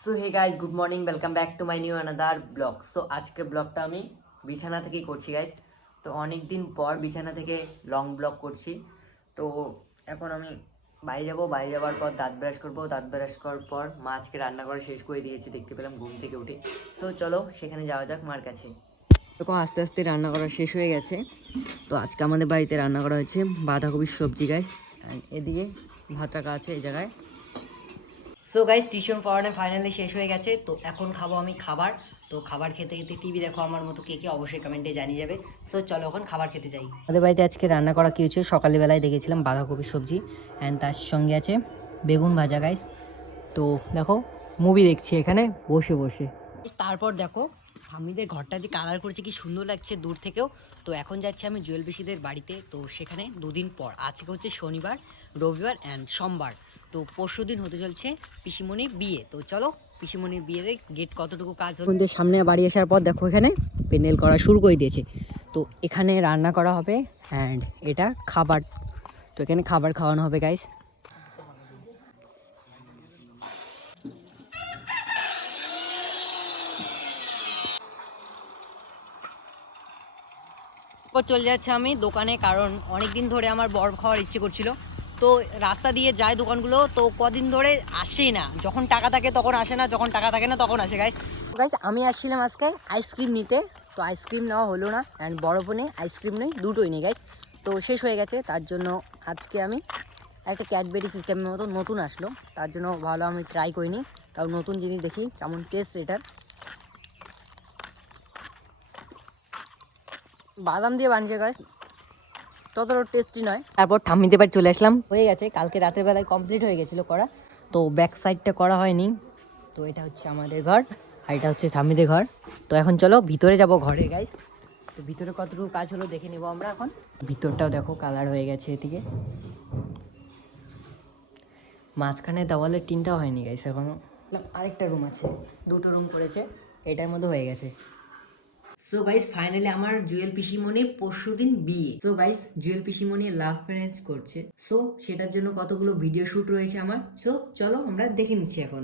So hey guys, good morning, welcome back to my new another blog. So আজকে ব্লগটা আমি বিছানা থেকেই করছি গাইজ। তো অনেক দিন পর বিছানা থেকে লং ব্লগ করছি। তো এখন আমি বাইরে যাওয়ার পর দাঁত ব্রাশ করবো। দাঁত ব্রাশ করার পর মা আজকে রান্না করা শেষ করে দিয়েছি, দেখতে পেলাম ঘুম থেকে উঠে। সো চলো সেখানে যাওয়া যাক মার কাছে। এরকম আস্তে আস্তে রান্না করা শেষ হয়ে গেছে। তো আজকে আমাদের বাড়িতে রান্না করা হয়েছে বাঁধাকপির সবজি গাইজ। এদিকে ভাত রাখা আছে এই জায়গায়। সো গাইজ, টিউশন পড়ানো ফাইনালি শেষ হয়ে গেছে। তো এখন খাবো আমি খাবার। তো খাবার খেতে খেতে টিভি দেখো আমার মতো কে কে, অবশ্যই কমেন্টে জানিয়ে যাবে। সো চলো এখন খাবার খেতে যাই। আমাদের বাড়িতে আজকে রান্না করা কি হচ্ছে, সকালবেলায় দেখেছিলাম বাঁধাকপির সবজি অ্যান্ড তার সঙ্গে আছে বেগুন ভাজা গাইজ। তো দেখো মুভি দেখছি এখানে বসে বসে। তারপর দেখো স্বামীদের ঘরটা যে কালার করেছে কি সুন্দর লাগছে দূর থেকেও। তো এখন যাচ্ছি আমি জুয়েল পিসিদের বাড়িতে। তো সেখানে দুদিন পর, আজকে হচ্ছে শনিবার, রবিবার অ্যান্ড সোমবার। তো পরশু দিন হতে চলছে পিসিমণির বিয়ে। তো চলো পিসিমণির বিয়েতে গেট কতটুকু কাজ হচ্ছে। সামনে বাড়ি আসার পর দেখো এখানে প্যান্ডেল করা শুরু করে দিয়েছে। তো এখানে রান্না করা হবে অ্যান্ড এটা খাবার। তো এখানে খাবার খাওয়ানো হবে গাইস। চলে যাচ্ছে আমি দোকানে, কারণ অনেক দিন ধরে আমার বরফ খাওয়ার ইচ্ছে করছিল। তো রাস্তা দিয়ে যায় দোকানগুলো, তো কদিন ধরে আসেই না। যখন টাকা থাকে তখন আসে না, যখন টাকা থাকে না তখন আসে গাইস। গাইস আমি আসছিলাম আজকে আইসক্রিম নিতে। তো আইসক্রিম নেওয়া হলো না অ্যান্ড বরফও নেই, আইসক্রিম নেই, দুটোই নেই গাইস। তো শেষ হয়ে গেছে, তার জন্য আজকে আমি একটা ক্যাডবেরি সিস্টেমের মতো নতুন আসলো, তার জন্য ভালো আমি ট্রাই করিনি। কারণ নতুন জিনিস দেখি কেমন টেস্ট এটার। বাদাম দিয়ে বানিয়েছে গাইস, ততটা টেস্টি নয়। তারপর ঠাম্মিতে বাড়ি চলে আসলাম, হয়ে গেছে কালকে রাতের বেলায় কমপ্লিট হয়ে গেছিলো করা। তো ব্যাক সাইডটা করা হয়নি। তো এটা হচ্ছে আমাদের ঘর আর এটা হচ্ছে ঠাম্মিদের ঘর। তো এখন চলো ভিতরে যাব ঘরে গাইস। তো ভিতরে কতটুকু কাজ হলো দেখে নেবো আমরা এখন। ভিতরটাও দেখো কালার হয়ে গেছে এদিকে। মাঝখানে দেওয়ালের টিনটাও হয়নি গাইস এখনো। আরেকটা রুম আছে, দুটো রুম করেছে, এটার মধ্যে হয়ে গেছে। সো গাইস ফাইনালি আমার জুয়েল পিসিমণির পরশুদিন বিয়ে। সো গাইস জুয়েল পিসিমণি লাভ ম্যারেজ করছে। সো সেটার জন্য কতগুলো ভিডিও শুট রয়েছে আমার। সো চলো আমরা দেখে নিচ্ছি এখন।